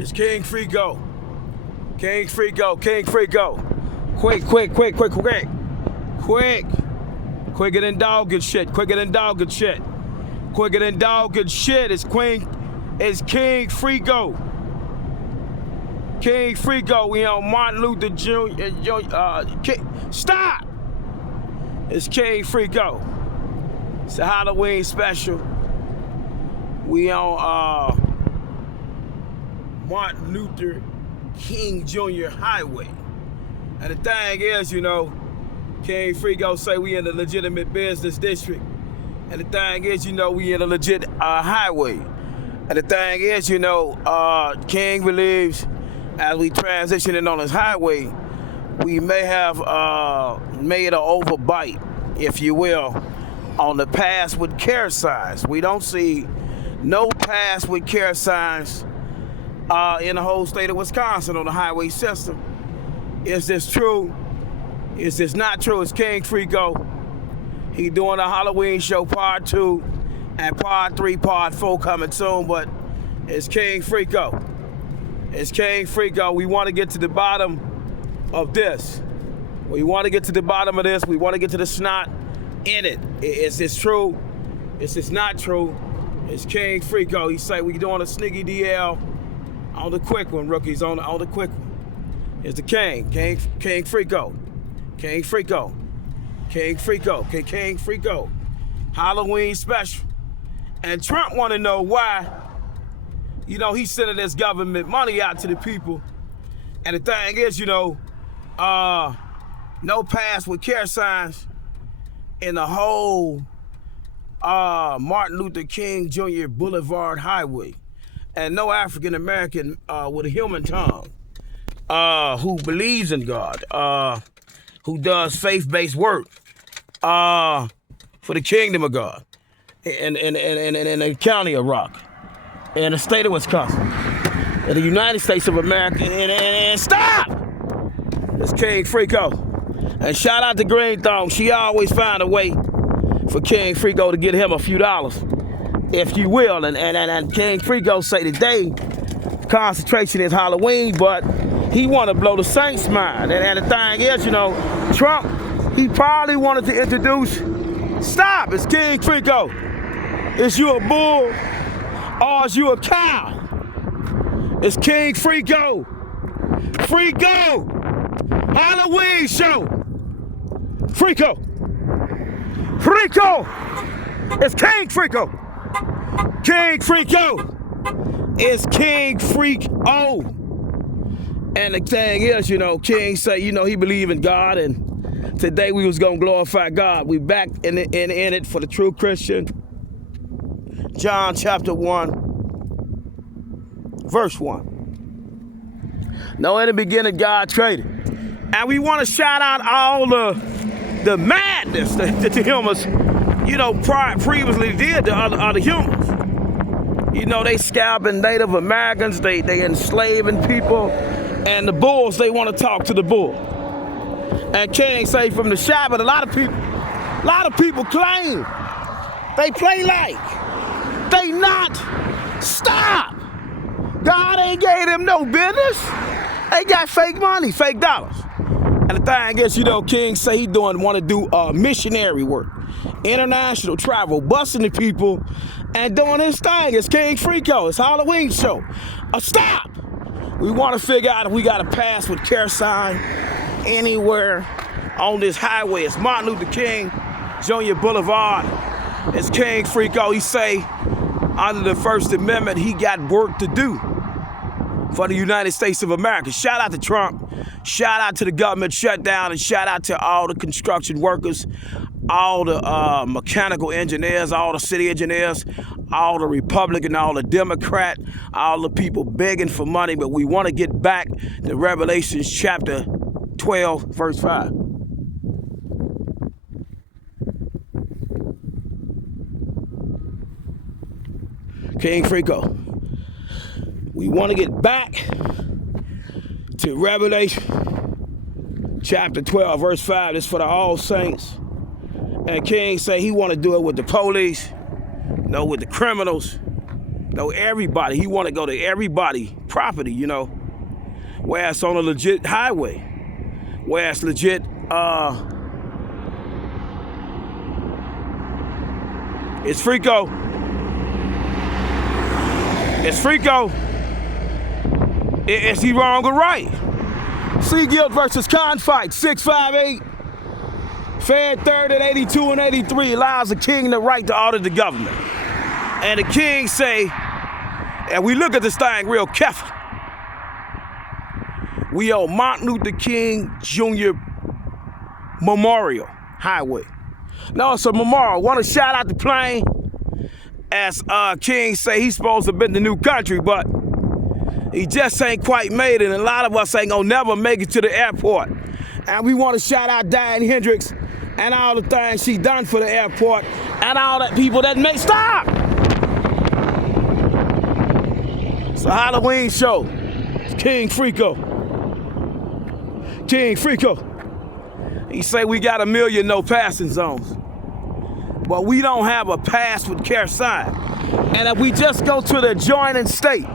It's King Free Go. King Free Go. King Free Go. Quick, quick, quick, quick, quick. Quick. Quicker than dog and shit. Quicker than dog and shit. Quicker than dog and shit. It's King Free Go. King Free Go. We on Martin Luther Jr. Stop! It's King Free Go. It's a Halloween special. We on Martin Luther King Jr. Highway. And the thing is, you know, King Free Go say we in a legitimate business district. And the thing is, you know, we in a legit highway. And the thing is, you know, King believes as we transitioning on this highway, we may have made an overbite, if you will, on the pass with care signs. We don't see no pass with care signs in the whole state of Wisconsin on the highway system. Is this true? Is this not true? It's King Free Go. He doing a Halloween show part 2 and part 3, part 4 coming soon, but it's King Free Go. It's King Free Go. We want to get to the bottom of this. We want to get to the bottom of this. We want to get to the snot in it. Is this true? Is this not true? It's King Free Go. He say we doing a sneaky DL on the quick one, rookies, on the quick one. It's the King Free Go. King Free Go. King Free Go. King Free Go. Halloween special. And Trump want to know why, you know, he's sending this government money out to the people. And the thing is, you know, no pass with care signs in the whole Martin Luther King Jr. Boulevard Highway. And no African American with a human tongue who believes in God, who does faith-based work for the kingdom of God in the county of Rock, in the state of Wisconsin, in the United States of America, and stop! It's King Free Go. And shout out to Green Thong. She always find a way for King Free Go to get him a few dollars, if you will. And King Free Go say today, concentration is Halloween, but he want to blow the Saints' mind. And the thing is, you know, Trump, he probably wanted to introduce, stop, it's King Free Go. Is you a bull or is you a cow? It's King Free Go. Free Go. Halloween show. Free Go. Free Go. It's King Free Go. King Free Go. It's King Freak O. And the thing is, you know, King say, you know, he believe in God, and today we was gonna glorify God. We back in it for the true Christian. John chapter 1, verse 1. No, in the beginning, God created. And we want to shout out all the madness that the humans, you know, previously did to other humans. You know, they scalping Native Americans, they enslaving people, and the bulls, they want to talk to the bull. And King say from the Shabbat, a lot of people claim they play like they not. Stop! God ain't gave them no business. They got fake money, fake dollars. And the thing is, you know, King say he want to do missionary work, international travel, busting the people, and doing his thing. It's King Free Go. It's Halloween show. Stop! We want to figure out if we got a pass with care sign anywhere on this highway. It's Martin Luther King Jr. Boulevard. It's King Free Go. He say under the First Amendment, he got work to do for the United States of America. Shout out to Trump. Shout out to the government shutdown, and shout out to all the construction workers, all the mechanical engineers, all the city engineers, all the Republican, all the Democrat, all the people begging for money. But we want to get back to Revelation chapter 12, verse 5. King Free Go. We want to get back to Revelation chapter 12, verse 5. This is for the all saints. And King say he want to do it with the police, no, with the criminals, no, everybody. He want to go to everybody property, you know, where it's on a legit highway, where it's legit, it's Frico. It's Frico. Is he wrong or right? Seagilt versus Confight, 658. Fed third at 82 and 83 allows the king the right to audit the government. And the king say, and we look at this thing real careful, we owe Martin Luther King Jr. Memorial Highway. No, it's a memorial. Want to shout out the plane. As King say, he's supposed to have been the new country, but he just ain't quite made it. And a lot of us ain't gonna never make it to the airport. And we want to shout out Diane Hendricks and all the things she done for the airport and all that people that make stop. It's a Halloween show. It's King Frico. King Frico. He say we got 1 million no passing zones. But we don't have a pass with care sign. And if we just go to the adjoining state,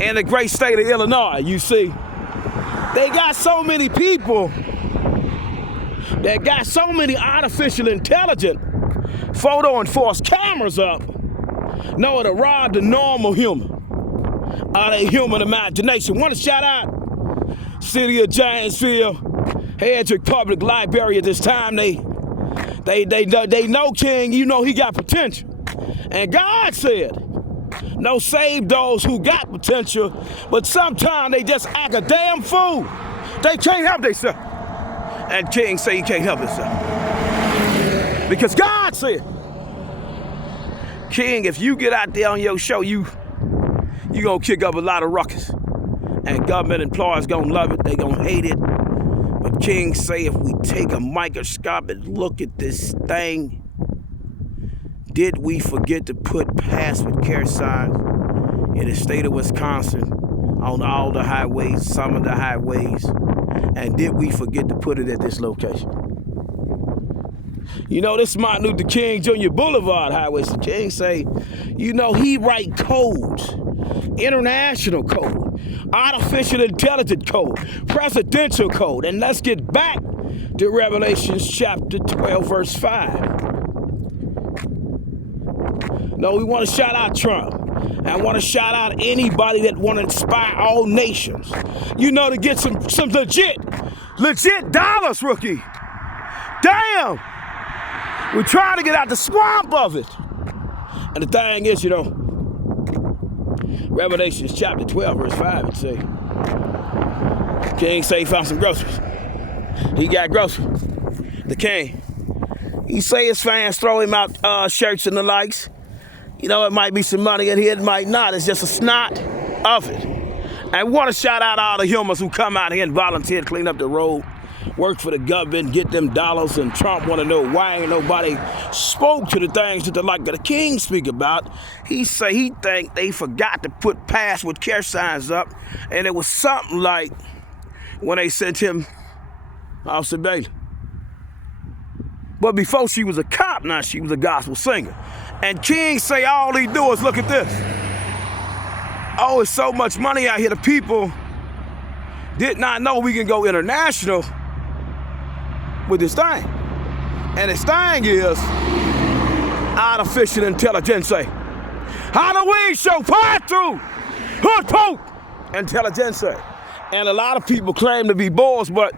in the great state of Illinois, you see, they got so many people that got so many artificial intelligent photo enforced cameras up, no, to rob the normal human out of human imagination. Want to shout out City of Giantsville, Hedrick Public Library at this time. They know King, you know he got potential. And God said, no, save those who got potential, but sometimes they just act a damn fool. They can't help themselves. And King say he can't help himself. Because God said, King, if you get out there on your show, you gonna kick up a lot of ruckus. And government employees gonna love it, they gonna hate it. But King say if we take a microscope and look at this thing, did we forget to put pass with care signs in the state of Wisconsin on all the highways, some of the highways? And did we forget to put it at this location? You know, this Martin Luther King Jr. Boulevard Highway. So King say, you know, he write codes, international code, artificial intelligence code, presidential code. And let's get back to Revelations chapter 12, verse 5. No, we want to shout out Trump. I want to shout out anybody that want to inspire all nations. You know, to get some legit dollars, rookie. Damn. We're trying to get out the swamp of it. And the thing is, you know, Revelations chapter 12, verse 5, it say, King say he found some groceries. He got groceries. The king. He say his fans throw him out shirts and the likes. You know, it might be some money in here, it might not. It's just a snot of it. And we want to shout out all the humans who come out here and volunteer to clean up the road, work for the government, get them dollars. And Trump want to know why ain't nobody spoke to the things that the king speak about. He say he think they forgot to put pass with care signs up. And it was something like when they sent him Officer Bailey. But before she was a cop, now she was a gospel singer. And King say all he do is look at this. Oh, it's so much money out here. The people did not know we can go international with this thing. And this thing is artificial intelligence. Halloween show part 2. Hood poke intelligence. And a lot of people claim to be boys, but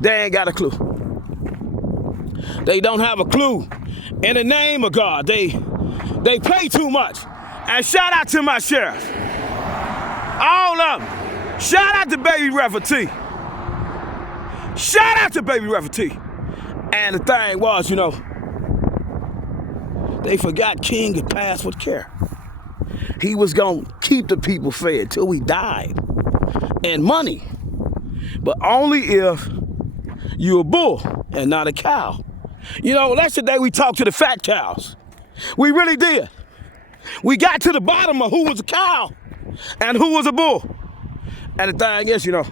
they ain't got a clue. They don't have a clue. In the name of God, they play too much. And shout out to my sheriff. All of them. Shout out to Baby Blvd. Shout out to Baby Blvd. And the thing was, you know, they forgot King had passed with care. He was going to keep the people fed till he died. And money. But only if you're a bull and not a cow. You know, that's the day we talked to the fat cows. We really did. We got to the bottom of who was a cow and who was a bull. And the thing is, you know,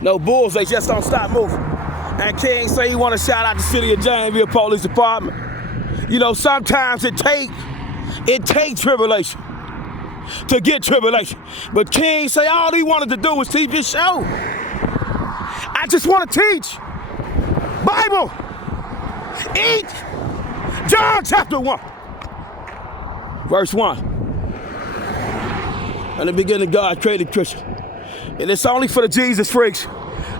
no bulls, they just don't stop moving. And King say he want to shout out the City of Janesville Police Department. You know, sometimes it take tribulation to get tribulation. But King say all he wanted to do was teach his show. I just want to teach. Bible. Eat. John chapter 1. Verse 1. In the beginning, God created creation. And it's only for the Jesus freaks.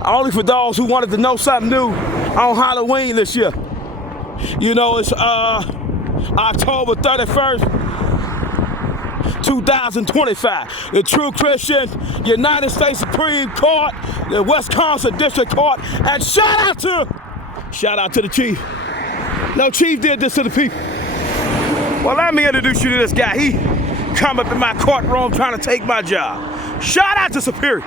Only for those who wanted to know something new on Halloween this year. You know, it's October 31st. 2025, the True Christian United States Supreme Court, the Wisconsin District Court, and shout out to the chief. No, chief did this to the people. Well, let me introduce you to this guy. He come up in my courtroom trying to take my job. Shout out to Superior.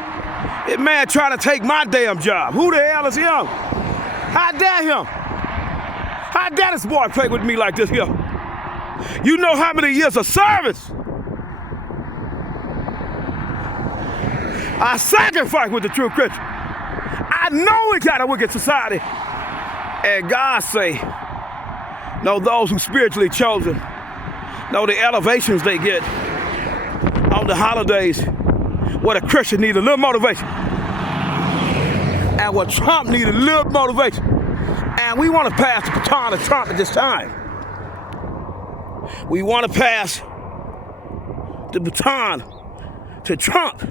This man trying to take my damn job. Who the hell is him? How dare him? How dare this boy play with me like this here? You know how many years of service I sacrifice with the True Christian. I know we got a wicked society. And God say, no, those who spiritually chosen, know the elevations they get on the holidays where the Christian need a little motivation. And where Trump need a little motivation. And we want to pass the baton to Trump at this time. We want to pass the baton to Trump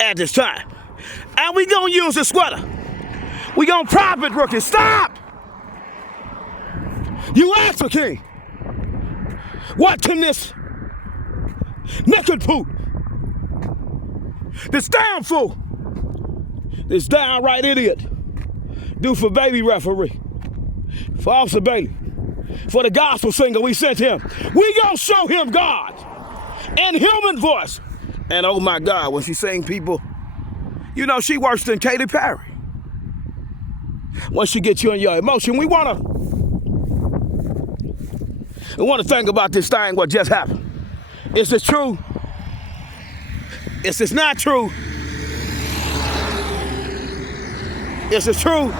at this time. And we gonna use the sweater. We gonna profit, rookie. Stop! You asked the king. What can this naked poop, this damn fool, this downright idiot do for baby referee, for Officer Bailey, for the gospel singer we sent him? We gonna show him God in human voice. And oh my God, when she sing, people, you know she worse than Katy Perry. Once she gets you in your emotion, we wanna think about this thing, what just happened. Is this true? Is this not true? Is this true?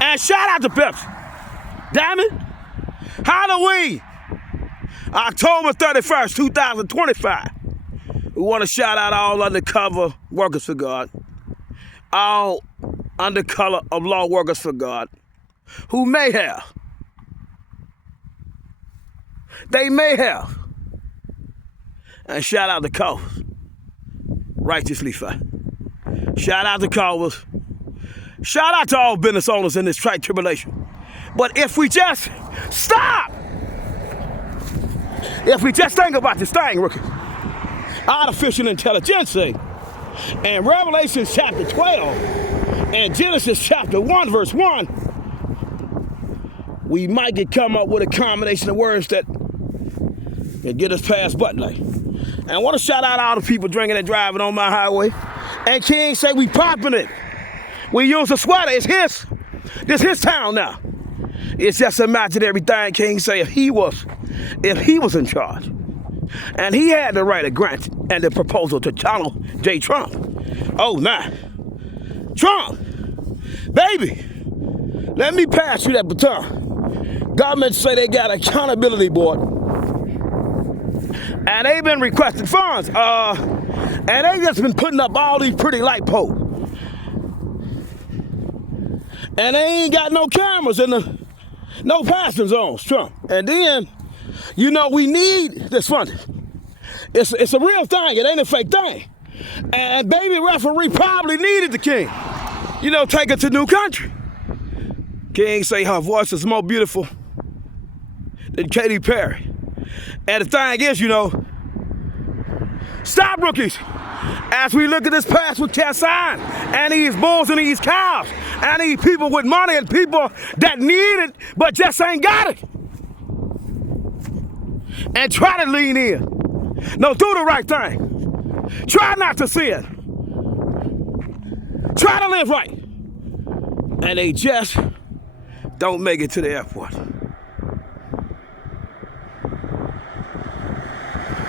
And shout out to Pepsi. Damn it. Halloween, October 31st, 2025. We want to shout out all undercover workers for God, all undercover of law workers for God, who may have, and shout out to Covers, righteously fight. Shout out to Covers. Shout out to all business owners in this tribulation. But if we just stop, if we just think about this thing, rookie, artificial intelligence, and Revelation chapter 12 and Genesis chapter 1 verse 1, we might come up with a combination of words that get us past butt light. And I want to shout out all the people drinking and driving on my highway. And King say we popping it. We use a sweater. It's his. This his town now. It's just imaginary thing. King say if he was in charge, and he had the right of grant and the proposal to Donald J. Trump. Oh, nah. Trump, baby, let me pass you that baton. Government say they got an accountability board. And they've been requesting funds. And they just been putting up all these pretty light poles. And they ain't got no cameras in no passing zones, Trump. And then, you know, we need this funding. It's a real thing. It ain't a fake thing. And baby referee probably needed the king. You know, take her to new country. King say her voice is more beautiful than Katy Perry. And the thing is, you know, stop, rookies. As we look at this past with Cassan and these bulls and these cows and these people with money and people that need it but just ain't got it. And try to lean in. No, do the right thing. Try not to sin. Try to live right. And they just don't make it to the airport.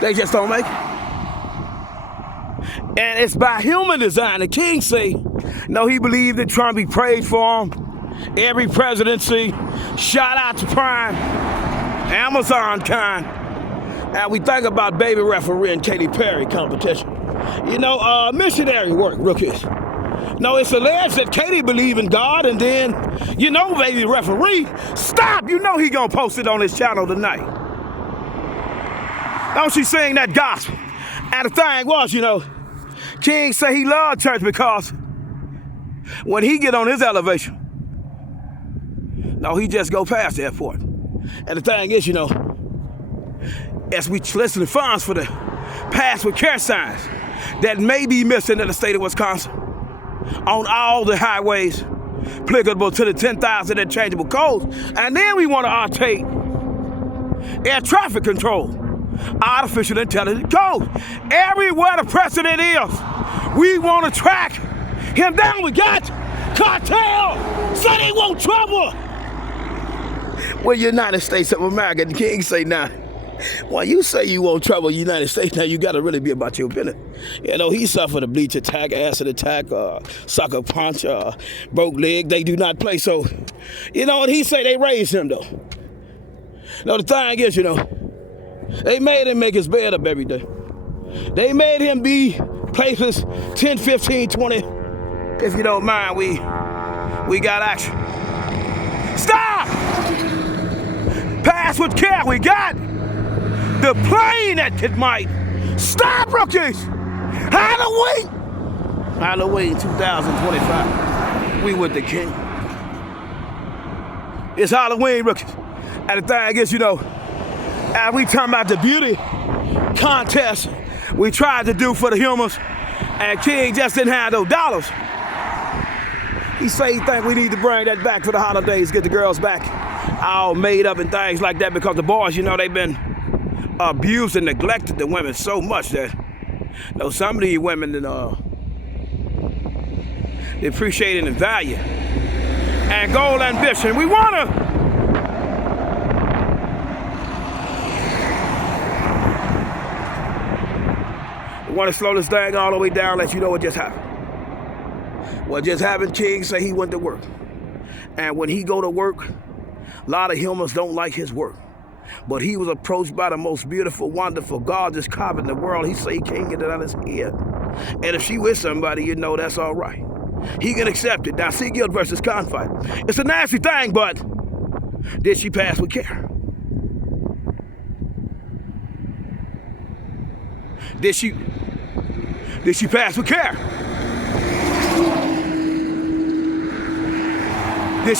They just don't make it. And it's by human design. The king say, no, he believed that Trump, he prayed for him. Every presidency, shout out to Prime, Amazon kind. And we think about baby referee and Katy Perry competition. You know, missionary work, rookies. No, it's alleged that Katy believe in God, and then, you know, baby referee, stop! You know he gonna post it on his channel tonight. Don't she sing that gospel? And the thing was, you know, King say he loved church because when he get on his elevation, no, he just go past the airport. And the thing is, you know, as we listen to funds for the pass with care signs that may be missing in the state of Wisconsin on all the highways applicable to the 10,000 interchangeable codes. And then we want to take air traffic control, artificial intelligence codes. Everywhere the president is, we want to track him down. We got cartel, so they want trouble. Well, United States of America, the king say now, when you say you want trouble in the United States, now you got to really be about your business. You know, he suffered a bleach attack, acid attack, sucker punch, broke leg. They do not play. So, you know what he say? They raised him, though. Now, the thing is, you know, they made him make his bed up every day. They made him be places 10, 15, 20. If you don't mind, we got action. Stop! Pass with care. We got the plane that it might stop, rookies. Halloween 2025. We with the king. It's Halloween, rookies. And the thing is, you know, as we talking about the beauty contest we tried to do for the humans, and King just didn't have those dollars. He say he think we need to bring that back for the holidays, get the girls back all made up and things like that, because the boys, you know, they've been abused and neglected the women so much that, you know, some of these women, they appreciate it and value and goal ambition. We want to slow this thing all the way down, let you know what just happened. What just happened, King say he went to work. And when he go to work, a lot of humans don't like his work. But he was approached by the most beautiful, wonderful, gorgeous cop in the world. He say he can't get it on his head. And if she with somebody, you know that's all right. He can accept it. Now, see, guilt versus conflict. It's a nasty thing, but did she pass with care? Did she pass with care? Did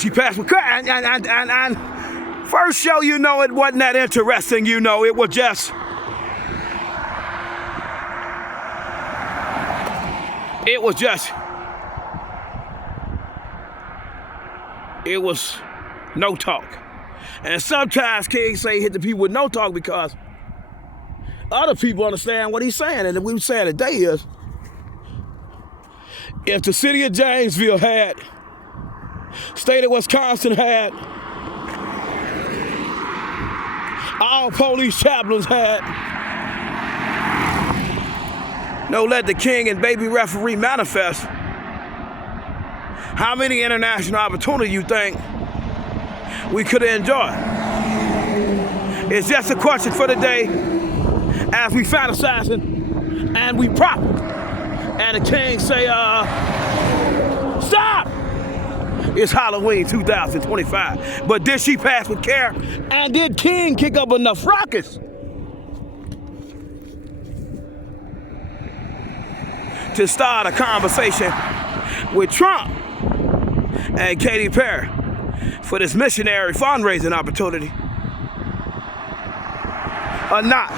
she pass with care? And first show, you know, it wasn't that interesting, you know, it was just, it was no talk. And sometimes King say he hit the people with no talk because other people understand what he's saying. And what we're saying today is, if the city of Janesville had, state of Wisconsin had, all police chaplains had, no, let the king and baby referee manifest, how many international opportunities you think we could have enjoyed? It's just a question for the day as we fantasizing and we prop. And the king say, stop! It's Halloween 2025. But did she pass with care? And did King kick up enough rockets to start a conversation with Trump and Katy Perry for this missionary fundraising opportunity or not?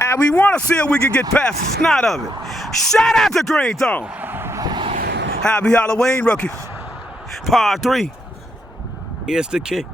And we want to see if we can get past the snot of it. Shout out to Green Thumb. Happy Halloween, rookies. Part 3. It's the king.